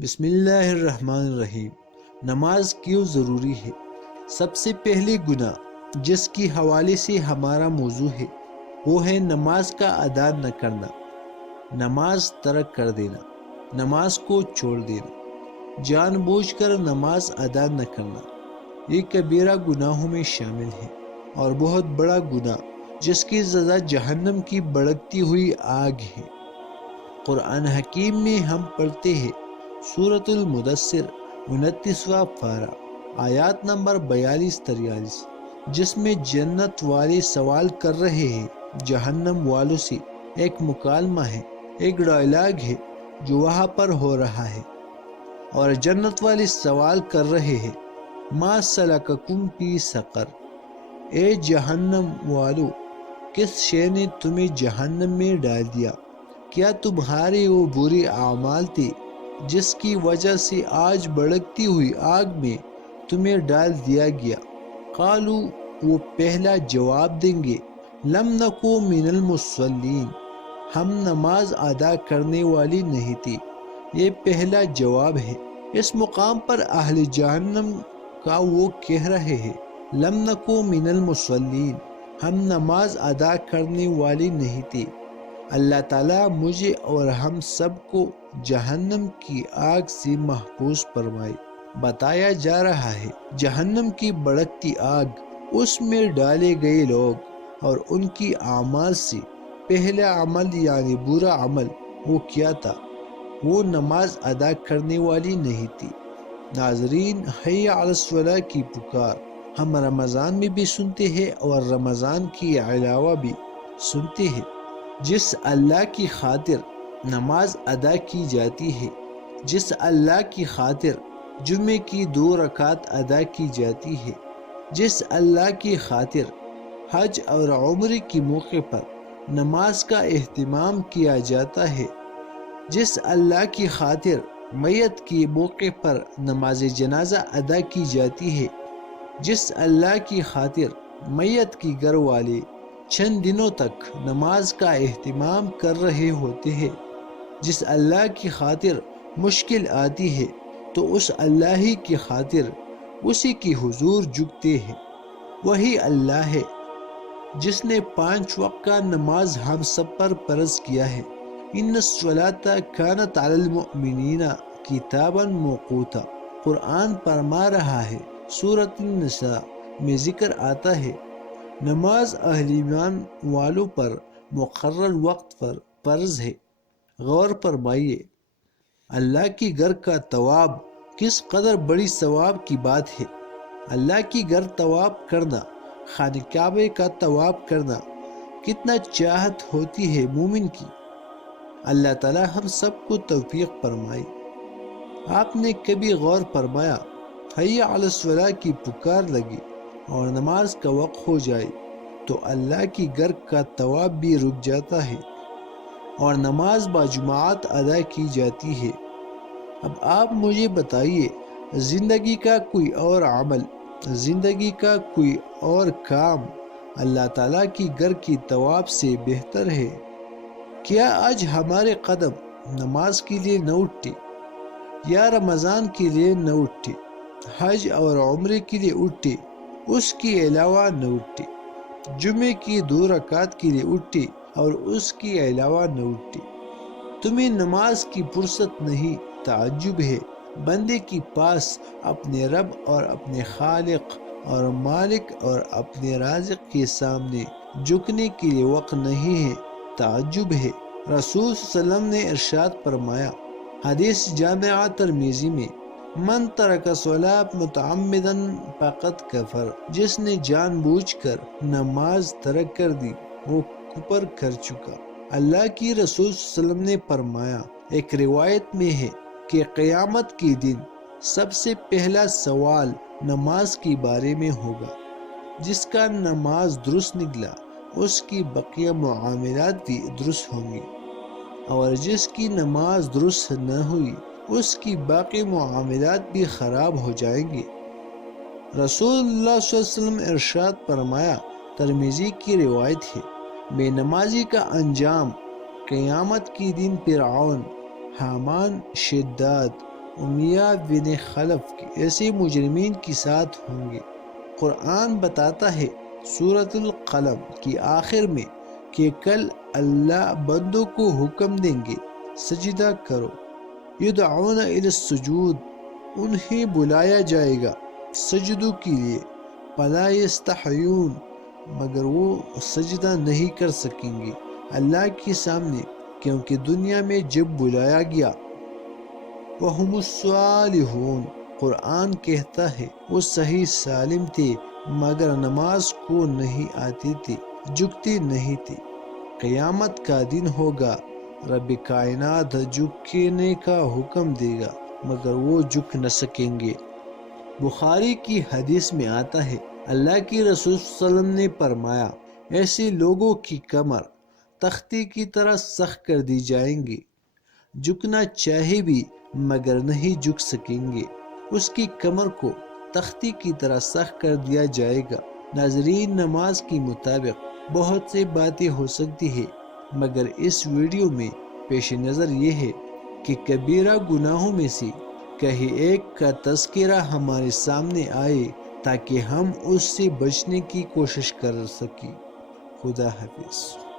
بسم اللہ الرحمن الرحیم۔ نماز کیوں ضروری ہے؟ سب سے پہلی گناہ جس کی حوالے سے ہمارا موضوع ہے وہ ہے نماز کا ادا نہ کرنا، نماز ترک کر دینا، نماز کو چھوڑ دینا، جان بوجھ کر نماز ادا نہ کرنا۔ یہ کبیرہ گناہوں میں شامل ہے اور بہت بڑا گناہ جس کی سزا جہنم کی بھڑکتی ہوئی آگ ہے۔ قرآن حکیم میں ہم پڑھتے ہیں سورۃ المدثر 29واں پارہ آیات نمبر 42-43، جس میں جنت والے سوال کر رہے ہیں جہنم والوں سے۔ ایک مکالمہ ہے، ایک ڈائلاگ ہے جو وہاں پر ہو رہا ہے، اور جنت والے سوال کر رہے ہیں ما سلککم فی سقر، اے جہنم والو کس شے نے تمہیں جہنم میں ڈال دیا؟ کیا تمہارے وہ برے اعمال تھے جس کی وجہ سے آج بھڑکتی ہوئی آگ میں تمہیں ڈال دیا گیا؟ قالو، وہ پہلا جواب دیں گے لم نکو من المصلین، ہم نماز ادا کرنے والی نہیں تھی۔ یہ پہلا جواب ہے۔ اس مقام پر اہل جہنم کا وہ کہہ رہے ہیں لم نکو من المصلین، ہم نماز ادا کرنے والی نہیں تھی۔ اللہ تعالیٰ مجھے اور ہم سب کو جہنم کی آگ سے محفوظ فرمائے۔ بتایا جا رہا ہے جہنم کی بھڑکتی آگ، اس میں ڈالے گئے لوگ اور ان کی اعمال سے پہلا عمل یعنی برا عمل وہ کیا تھا؟ وہ نماز ادا کرنے والی نہیں تھی۔ ناظرین، حی علی الصلاۃ کی پکار ہم رمضان میں بھی سنتے ہیں اور رمضان کے علاوہ بھی سنتے ہیں۔ جس اللہ کی خاطر نماز ادا کی جاتی ہے، جس اللہ کی خاطر جمعے کی 2 رکعت ادا کی جاتی ہے، جس اللہ کی خاطر حج اور عمرے کے موقع پر نماز کا اہتمام کیا جاتا ہے، جس اللہ کی خاطر میت کے موقع پر نماز جنازہ ادا کی جاتی ہے، جس اللہ کی خاطر میت کے گھر والے چند دنوں تک نماز کا اہتمام کر رہے ہوتے ہیں، جس اللہ کی خاطر مشکل آتی ہے تو اس اللہ ہی کی خاطر اسی کی حضور جھکتے ہیں، وہی اللہ ہے جس نے 5 وقت کا نماز ہم سب پر فرض کیا ہے۔ ان الصلاۃ کانت علی المؤمنین کتابا موقوتا، قرآن فرما رہا ہے۔ سورۃ النساء میں ذکر آتا ہے نماز اہل ایمان والوں پر مقرر وقت پر فرض ہے۔ غور فرمائیے، اللہ کی گھر کا طواف کس قدر بڑی ثواب کی بات ہے۔ اللہ کی گھر طواف کرنا، خانہ کعبہ کا طواف کرنا کتنا چاہت ہوتی ہے مومن کی۔ اللہ تعالی ہم سب کو توفیق فرمائے۔ آپ نے کبھی غور فرمایا حی علی الصلاۃ کی پکار لگے اور نماز کا وقت ہو جائے تو اللہ کی گھر کا طواف بھی رک جاتا ہے اور نماز باجماعت ادا کی جاتی ہے۔ اب آپ مجھے بتائیے، زندگی کا کوئی اور عمل، زندگی کا کوئی اور کام اللہ تعالیٰ کی گھر کی طواف سے بہتر ہے؟ کیا آج ہمارے قدم نماز کے لیے نہ اٹھتے، یا رمضان کے لیے نہ اٹھتے، حج اور عمرے کے لیے اٹھتے، اس کے علاوہ نہ اٹھتے، جمعے کی 2 رکعت کے لیے اٹھتے اور اس کے علاوہ نہ اٹھتے؟ تمہیں نماز کی فرصت نہیں؟ تعجب ہے، بندے کے پاس اپنے رب اور اپنے خالق اور مالک اور اپنے رازق کے سامنے جھکنے کے لیے وقت نہیں ہے۔ تعجب ہے۔ رسول صلی اللہ علیہ وسلم نے ارشاد فرمایا، حدیث جامعہ ترمذی میں، من ترک صلاۃ متعمدا فقد کفر، جس نے جان بوجھ کر نماز ترک کر دی وہ کفر کر چکا۔ اللہ کی رسول صلی اللہ علیہ وسلم نے فرمایا، ایک روایت میں ہے کہ قیامت کے دن سب سے پہلا سوال نماز کے بارے میں ہوگا۔ جس کا نماز درست نکلا اس کی بقیہ معاملات بھی درست ہوں گے، اور جس کی نماز درست نہ ہوئی اس کی باقی معاملات بھی خراب ہو جائیں گے۔ رسول اللہ صلی اللہ علیہ وسلم ارشاد فرمایا، ترمذی کی روایت ہے، بے نمازی کا انجام قیامت کے دن فرعون، حامان، شداد امیہ بن خلف کے ایسے مجرمین کے ساتھ ہوں گے۔ قرآن بتاتا ہے سورۃ القلم کی آخر میں کہ کل اللہ بندوں کو حکم دیں گے سجدہ کرو، یدعون الی السجود، انہیں بلایا جائے گا سجدوں کے لیے، فلا یستحیون، مگر وہ سجدہ نہیں کر سکیں گے اللہ کے سامنے، کیونکہ دنیا میں جب بلایا گیا۔ وَهُمُ الصَّالِحُونَ، قرآن کہتا ہے وہ صحیح سالم تھے مگر نماز کو نہیں آتے تھے، جھکتے نہیں تھے۔ قیامت کا دن ہوگا، رب کائنات جھکنے کا حکم دے گا مگر وہ جھک نہ سکیں گے۔ بخاری کی حدیث میں آتا ہے اللہ کی رسول صلی اللہ علیہ وسلم نے فرمایا ایسے لوگوں کی کمر تختے کی طرح سخت کر دی جائیں گی، جھکنا چاہے بھی مگر نہیں جھک سکیں گے، اس کی کمر کو تختی کی طرح سخت کر دیا جائے گا۔ ناظرین، نماز کے مطابق بہت سی باتیں ہو سکتی ہے مگر اس ویڈیو میں پیش نظر یہ ہے کہ کبیرہ گناہوں میں سے کہیں ایک کا تذکرہ ہمارے سامنے آئے تاکہ ہم اس سے بچنے کی کوشش کر سکیں۔ خدا حافظ۔